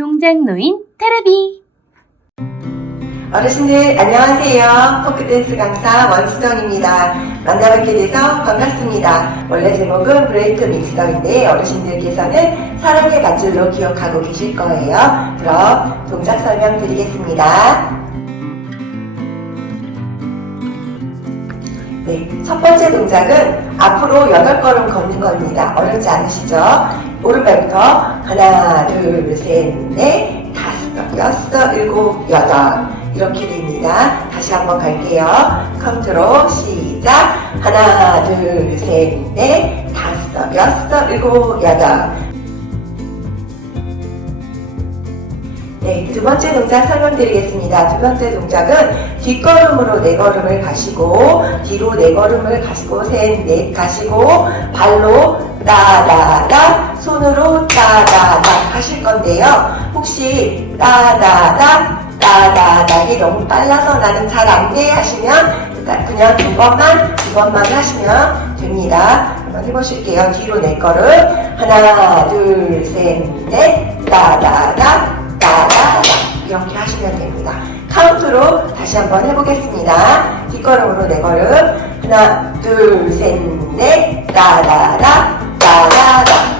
동작노인 테레비 어르신들 안녕하세요. 포크댄스 강사 원수정입니다. 만나뵙게 돼서 반갑습니다. 원래 제목은 브레이크 믹서인데 어르신들께서는 사랑의 밧줄로 기억하고 계실 거예요. 그럼 동작 설명 드리겠습니다. 네, 첫 번째 동작은 앞으로 8걸음 걷는 겁니다. 어렵지 않으시죠? 오른발부터 하나, 둘, 셋, 넷, 다섯, 여섯, 일곱, 여덟 이렇게 됩니다. 다시 한번 갈게요. 카운트로 시작. 하나, 둘, 셋, 넷, 다섯, 여섯, 일곱, 여덟. 두 번째 동작 설명드리겠습니다. 두 번째 동작은 뒷걸음으로 네 걸음을 가시고 뒤로 네 걸음을 가시고 셋, 넷 가시고 발로 따다다 손으로 따다다 하실 건데요. 혹시 따다다 따다다이 너무 빨라서 나는 잘 안 돼 하시면 그냥 두 번만 두 번만 하시면 됩니다. 한번 해보실게요. 뒤로 네 걸음 하나 둘 셋 넷 따다다 한번 해보겠습니다. 뒷걸음으로 네 걸음 하나 둘 셋 넷 따다다 따다다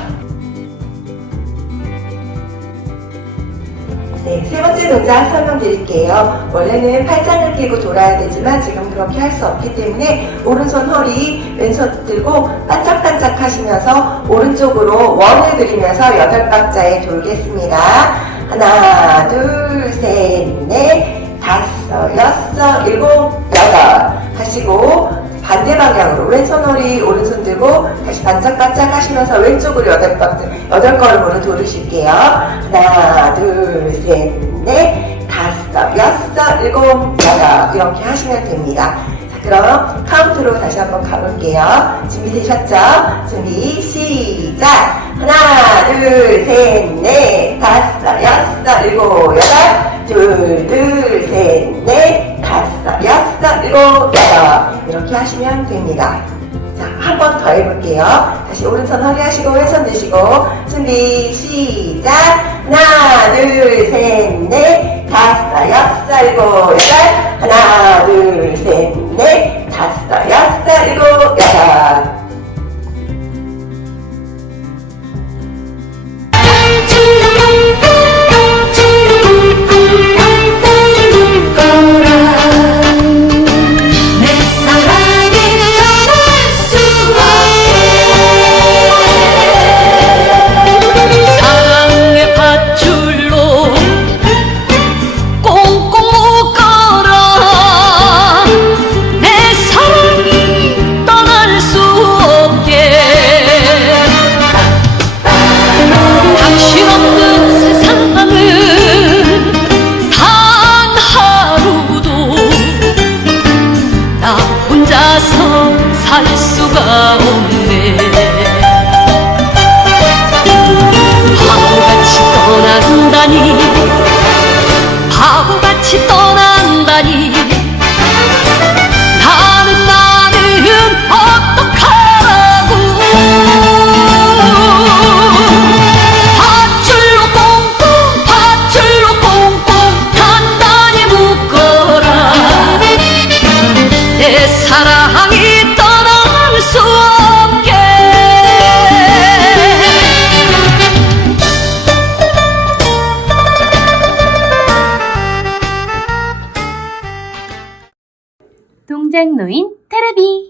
네, 세 번째 동작 설명드릴게요. 원래는 팔짱을 끼고 돌아야 되지만 지금 그렇게 할 수 없기 때문에 오른손 허리, 왼손 들고 반짝반짝 하시면서 오른쪽으로 원을 그리면서 여덟 박자에 돌겠습니다. 하나, 둘, 셋, 넷, 일곱, 여덟 하시고 반대 방향으로 왼손 허리 오른손 들고 다시 반짝반짝 하시면서 왼쪽으로 여덟 박자 여덟 걸음으로 돌으실게요. 하나, 둘, 셋, 넷, 다섯, 여섯, 일곱, 여덟 이렇게 하시면 됩니다. 자, 그럼 카운트로 다시 한번 가볼게요. 준비되셨죠? 준비 시작. 하나, 둘, 셋, 넷, 다섯, 여섯, 일곱, 여덟. 둘, 둘, 일곱, 여덟. 이렇게 하시면 됩니다. 자, 한 번 더 해볼게요. 다시 오른손 허리 하시고 왼손 드시고 준비 시작. 하나, 둘, 셋, 넷, 다섯, 여섯, 일곱, 여덟. 하나, 둘, 셋, 넷, 혼자서 살 수가 없네 동작노인 테레비